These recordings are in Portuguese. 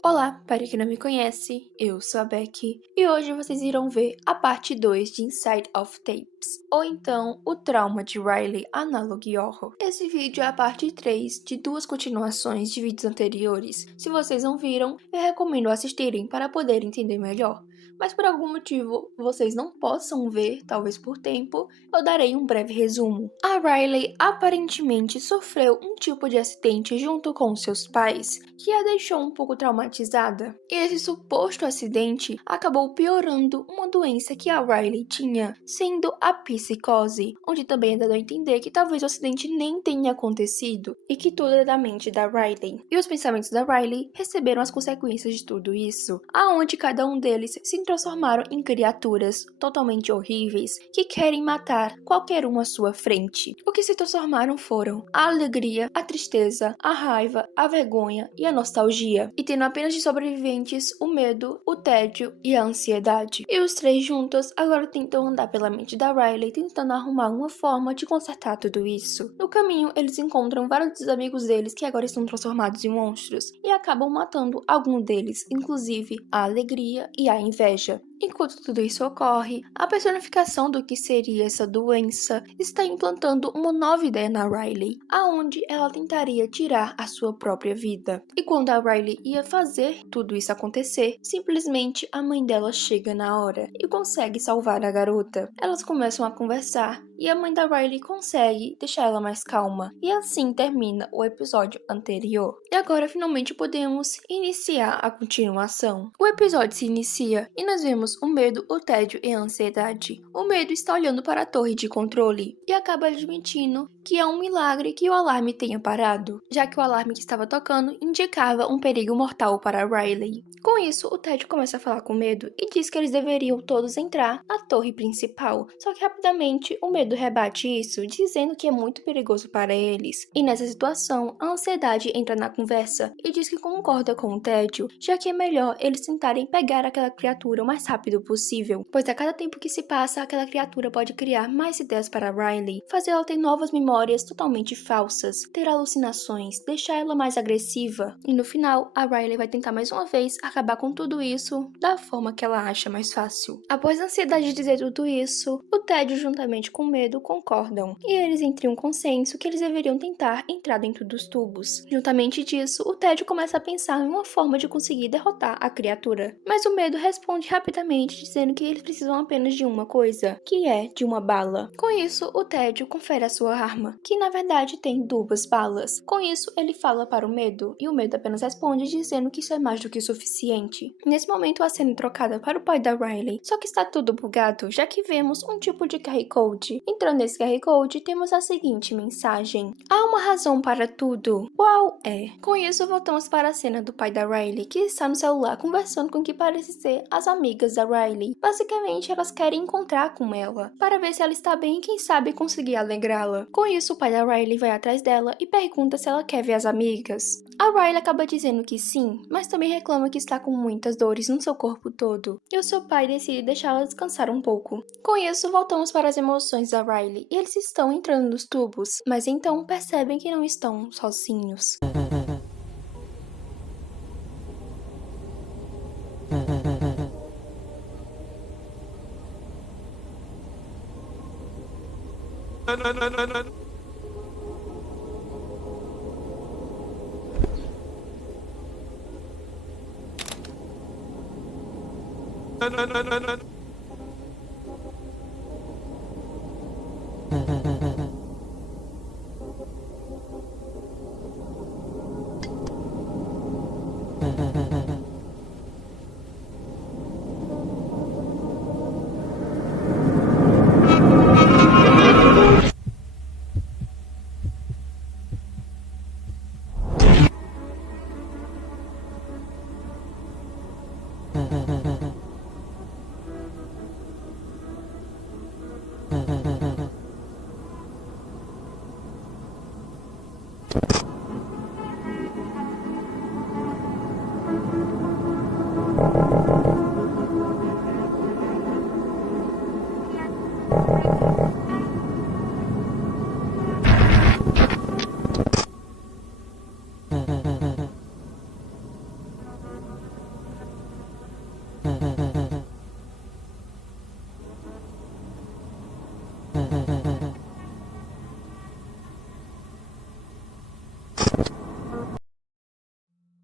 Olá, para quem não me conhece, eu sou a Becky e hoje vocês irão ver a parte 2 de Inside of Tapes, ou então O Trauma de Riley Analog Horror. Esse vídeo é a parte 3 de duas continuações de vídeos anteriores. Se vocês não viram, eu recomendo assistirem para poder entender melhor. Mas por algum motivo vocês não possam ver, talvez por tempo, eu darei um breve resumo. A Riley aparentemente sofreu um tipo de acidente junto com seus pais, que a deixou um pouco traumatizada. E esse suposto acidente acabou piorando uma doença que a Riley tinha, sendo a psicose, onde também é dado a entender que talvez o acidente nem tenha acontecido e que tudo é da mente da Riley. E os pensamentos da Riley receberam as consequências de tudo isso, aonde cada um deles se transformaram em criaturas totalmente horríveis que querem matar qualquer um à sua frente. O que se transformaram foram a alegria, a tristeza, a raiva, a vergonha e a nostalgia, e tendo apenas de sobreviventes o medo, o tédio e a ansiedade. E os três juntos agora tentam andar pela mente da Riley, tentando arrumar uma forma de consertar tudo isso. No caminho, eles encontram vários dos amigos deles que agora estão transformados em monstros, e acabam matando algum deles, inclusive a alegria e a inveja. Enquanto tudo isso ocorre, a personificação do que seria essa doença está implantando uma nova ideia na Riley, aonde ela tentaria tirar a sua própria vida. E quando a Riley ia fazer tudo isso acontecer, simplesmente a mãe dela chega na hora e consegue salvar a garota. Elas começam a conversar e a mãe da Riley consegue deixar ela mais calma, e assim termina o episódio anterior. E agora finalmente podemos iniciar a continuação. O episódio se inicia e nós vemos o medo, o tédio e a ansiedade. O medo está olhando para a torre de controle e acaba admitindo que é um milagre que o alarme tenha parado, já que o alarme que estava tocando indicava um perigo mortal para Riley. Com isso, o Ted começa a falar com medo e diz que eles deveriam todos entrar na torre principal, só que rapidamente o medo rebate isso, dizendo que é muito perigoso para eles. E nessa situação, a ansiedade entra na conversa e diz que concorda com o tédio, já que é melhor eles tentarem pegar aquela criatura o mais rápido possível, pois a cada tempo que se passa, aquela criatura pode criar mais ideias para Riley, fazer ela ter novas memórias totalmente falsas, ter alucinações, deixar ela mais agressiva. E no final, a Riley vai tentar mais uma vez acabar com tudo isso da forma que ela acha mais fácil. Após a ansiedade de dizer tudo isso, o tédio juntamente com o medo concordam, e eles entram em um consenso que eles deveriam tentar entrar dentro dos tubos. Juntamente disso, o tédio começa a pensar em uma forma de conseguir derrotar a criatura, mas o medo responde rapidamente dizendo que eles precisam apenas de uma coisa, que é de uma bala. Com isso, o tédio confere a sua arma, que na verdade tem 2 balas. Com isso, ele fala para o medo, e o medo apenas responde dizendo que isso é mais do que o suficiente. Nesse momento, a cena é trocada para o pai da Riley, só que está tudo bugado, já que vemos um tipo de QR Code. Entrando nesse QR Code, temos a seguinte mensagem: há uma razão para tudo. Qual é? Com isso, voltamos para a cena do pai da Riley, que está no celular conversando com o que parece ser as amigas da Riley. Basicamente, elas querem encontrar com ela, para ver se ela está bem e quem sabe conseguir alegrá-la. Com isso, o pai da Riley vai atrás dela e pergunta se ela quer ver as amigas. A Riley acaba dizendo que sim, mas também reclama que está com muitas dores no seu corpo todo, e o seu pai decide deixá-la descansar um pouco. Com isso, voltamos para as emoções da Riley, e eles estão entrando nos tubos, mas então percebem que não estão sozinhos.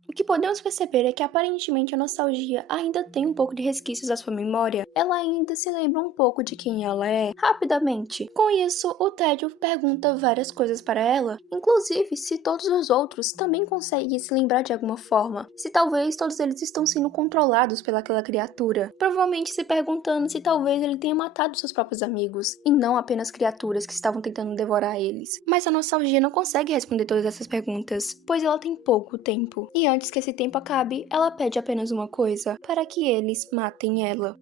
O que podemos perceber é que aparentemente a nostalgia ainda tem um pouco de resquícios da sua memória. Ela ainda se lembra um pouco de quem ela é, rapidamente. Com isso, o Tédio pergunta várias coisas para ela, inclusive se todos os outros também conseguem se lembrar de alguma forma, se talvez todos eles estão sendo controlados pelaquela criatura. Provavelmente se perguntando se talvez ele tenha matado seus próprios amigos, e não apenas criaturas que estavam tentando devorar eles. Mas a nostalgia não consegue responder todas essas perguntas, pois ela tem pouco tempo. E antes que esse tempo acabe, ela pede apenas uma coisa, para que eles matem ela.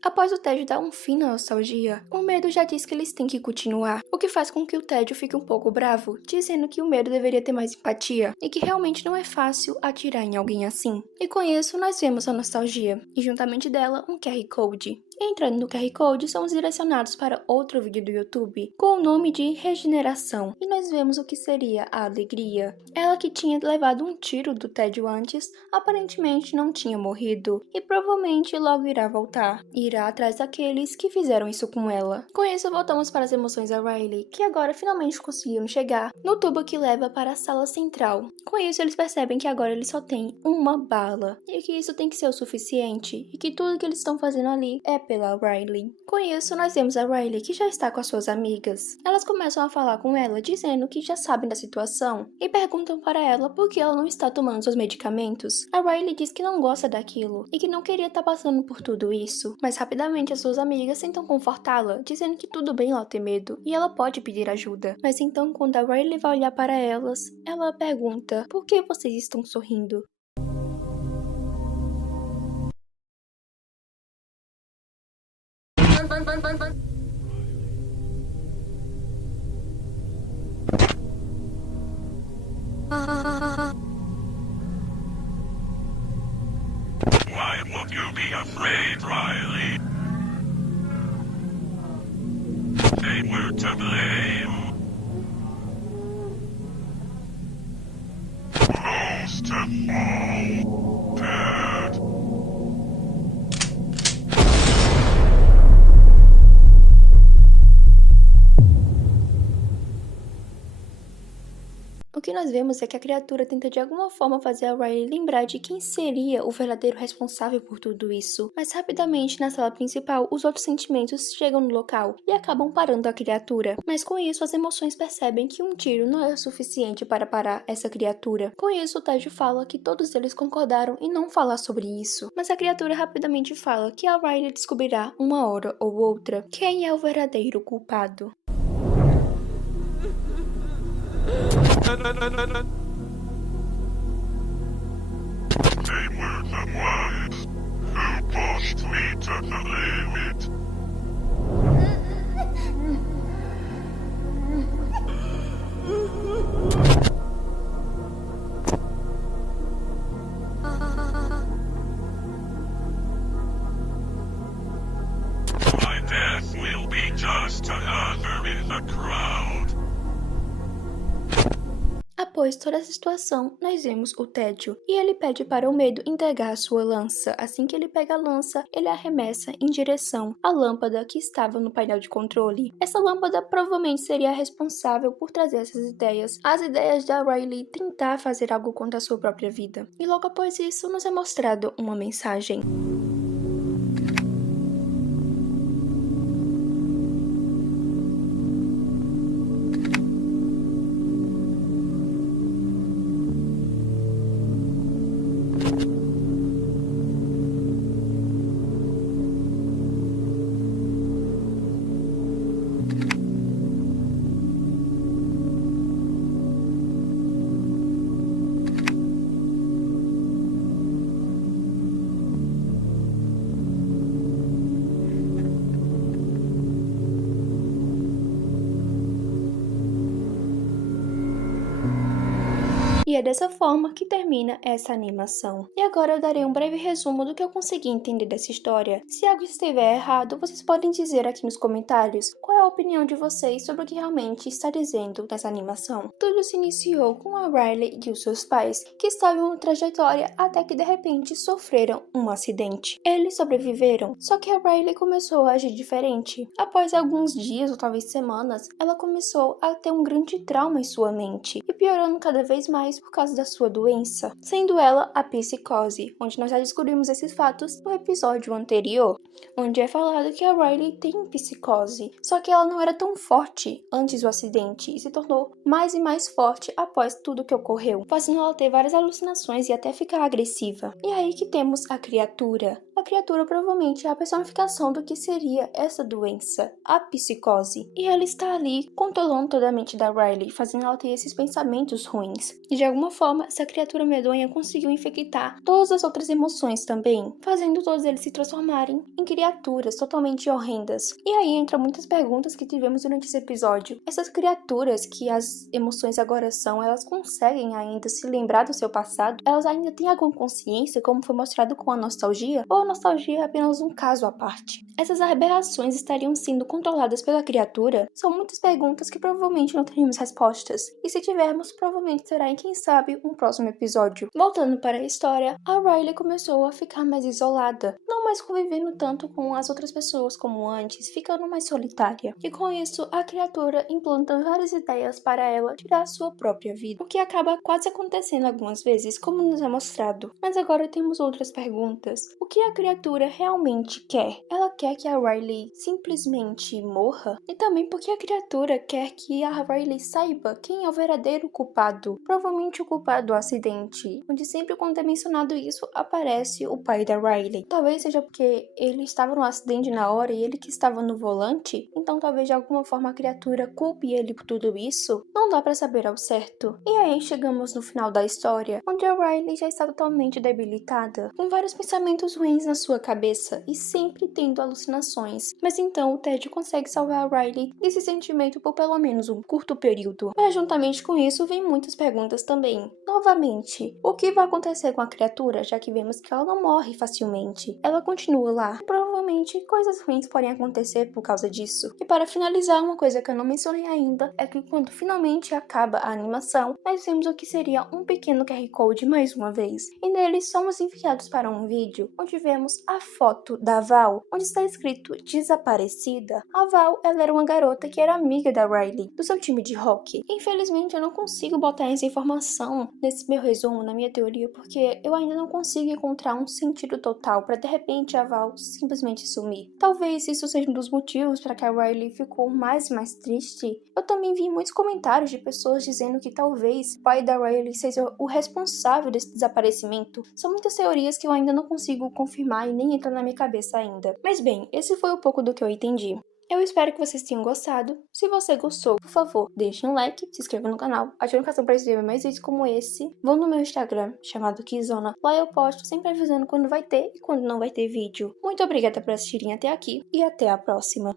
Após o Tédio dar um fim na nostalgia, o medo já diz que eles têm que continuar, o que faz com que o Tédio fique um pouco bravo, dizendo que o medo deveria ter mais empatia, e que realmente não é fácil atirar em alguém assim. E com isso, nós vemos a nostalgia, e juntamente dela, um QR Code. Entrando no QR Code, somos direcionados para outro vídeo do YouTube, com o nome de Regeneração, e nós vemos o que seria a alegria. Ela que tinha levado um tiro do Tédio antes, aparentemente não tinha morrido, e provavelmente logo irá voltar, e irá atrás daqueles que fizeram isso com ela. Com isso, voltamos para as emoções da Riley, que agora finalmente conseguiram chegar no tubo que leva para a sala central. Com isso, eles percebem que agora eles só têm uma bala, e que isso tem que ser o suficiente, e que tudo que eles estão fazendo ali é pela Riley. Com isso, nós vemos a Riley que já está com as suas amigas. Elas começam a falar com ela, dizendo que já sabem da situação, e perguntam para ela por que ela não está tomando seus medicamentos. A Riley diz que não gosta daquilo, e que não queria estar passando por tudo isso, mas rapidamente as suas amigas tentam confortá-la, dizendo que tudo bem ela ter medo, e ela pode pedir ajuda. Mas então, quando a Riley vai olhar para elas, ela pergunta: por que vocês estão sorrindo? Why would you be afraid, Riley? They were to blame. Most of all, bad. O que nós vemos é que a criatura tenta de alguma forma fazer a Riley lembrar de quem seria o verdadeiro responsável por tudo isso. Mas rapidamente, na sala principal, os outros sentimentos chegam no local e acabam parando a criatura. Mas com isso, as emoções percebem que um tiro não é o suficiente para parar essa criatura. Com isso, o Tédio fala que todos eles concordaram em não falar sobre isso. Mas a criatura rapidamente fala que a Riley descobrirá uma hora ou outra quem é o verdadeiro culpado. They were the ones who pushed me to the limit. My death will be just another in the crowd. Após toda essa situação, nós vemos o Tédio, e ele pede para o Medo entregar a sua lança. Assim que ele pega a lança, ele arremessa em direção à lâmpada que estava no painel de controle. Essa lâmpada provavelmente seria a responsável por trazer essas ideias, as ideias da Riley tentar fazer algo contra a sua própria vida. E logo após isso, nos é mostrado uma mensagem. E é dessa forma que termina essa animação. E agora eu darei um breve resumo do que eu consegui entender dessa história. Se algo estiver errado, vocês podem dizer aqui nos comentários qual é a opinião de vocês sobre o que realmente está dizendo nessa animação. Tudo se iniciou com a Riley e os seus pais, que estavam em uma trajetória até que de repente sofreram um acidente. Eles sobreviveram, só que a Riley começou a agir diferente. Após alguns dias ou talvez semanas, ela começou a ter um grande trauma em sua mente, e piorando cada vez mais por causa da sua doença, sendo ela a psicose, onde nós já descobrimos esses fatos no episódio anterior, onde é falado que a Riley tem psicose, só que ela não era tão forte antes do acidente e se tornou mais e mais forte após tudo que ocorreu, fazendo ela ter várias alucinações e até ficar agressiva. E aí que temos a criatura. A criatura provavelmente é a personificação do que seria essa doença, a psicose. E ela está ali controlando toda a mente da Riley, fazendo ela ter esses pensamentos ruins. E de alguma forma, essa criatura medonha conseguiu infectar todas as outras emoções também, fazendo todos eles se transformarem em criaturas totalmente horrendas. E aí entra muitas perguntas que tivemos durante esse episódio. Essas criaturas que as emoções agora são, elas conseguem ainda se lembrar do seu passado? Elas ainda têm alguma consciência, como foi mostrado com a nostalgia? Ou a nostalgia é apenas um caso à parte? Essas aberrações estariam sendo controladas pela criatura? São muitas perguntas que provavelmente não teremos respostas. E se tivermos, provavelmente será em quem sabe um próximo episódio. Voltando para a história, a Riley começou a ficar mais isolada, não mais convivendo tanto com as outras pessoas como antes, ficando mais solitária. E com isso, a criatura implanta várias ideias para ela tirar a sua própria vida, o que acaba quase acontecendo algumas vezes, como nos é mostrado. Mas agora temos outras perguntas. O que a criatura realmente quer? Ela quer que a Riley simplesmente morra? E também porque a criatura quer que a Riley saiba quem é o verdadeiro culpado, provavelmente o culpado do acidente, onde sempre quando é mencionado isso, aparece o pai da Riley. Talvez seja porque ele estava no acidente na hora e ele que estava no volante, então talvez de alguma forma a criatura culpe ele por tudo isso. Não dá pra saber ao certo. E aí chegamos no final da história, onde a Riley já está totalmente debilitada, com vários pensamentos ruins na sua cabeça e sempre tendo alucinações. Mas então o Ted consegue salvar a Riley desse sentimento por pelo menos um curto período. Mas juntamente com isso vem muitas perguntas também. Novamente, o que vai acontecer com a criatura, já que vemos que ela não morre facilmente? Ela continua lá. Provavelmente coisas ruins podem acontecer por causa disso. E para finalizar, uma coisa que eu não mencionei ainda é que quando finalmente acaba a animação, nós vemos o que seria um pequeno QR Code mais uma vez. E nele somos enviados para um vídeo onde vemos a foto da Val, onde está escrito desaparecida. A Val, ela era uma garota que era amiga da Riley, do seu time de hockey. Infelizmente eu não consigo botar essa informação nesse meu resumo, na minha teoria, porque eu ainda não consigo encontrar um sentido total para de repente a Val simplesmente sumir. Talvez isso seja um dos motivos para que a Riley ficou mais e mais triste. Eu também vi muitos comentários de pessoas dizendo que talvez o pai da Riley seja o responsável desse desaparecimento. São muitas teorias que eu ainda não consigo confirmar e nem entra na minha cabeça ainda. Mas bem, esse foi um pouco do que eu entendi. Eu espero que vocês tenham gostado. Se você gostou, por favor, deixe um like, se inscreva no canal, ative a notificação para receber mais vídeos como esse. Vão no meu Instagram, chamado Kizona. Lá eu posto sempre avisando quando vai ter e quando não vai ter vídeo. Muito obrigada por assistirem até aqui e até a próxima.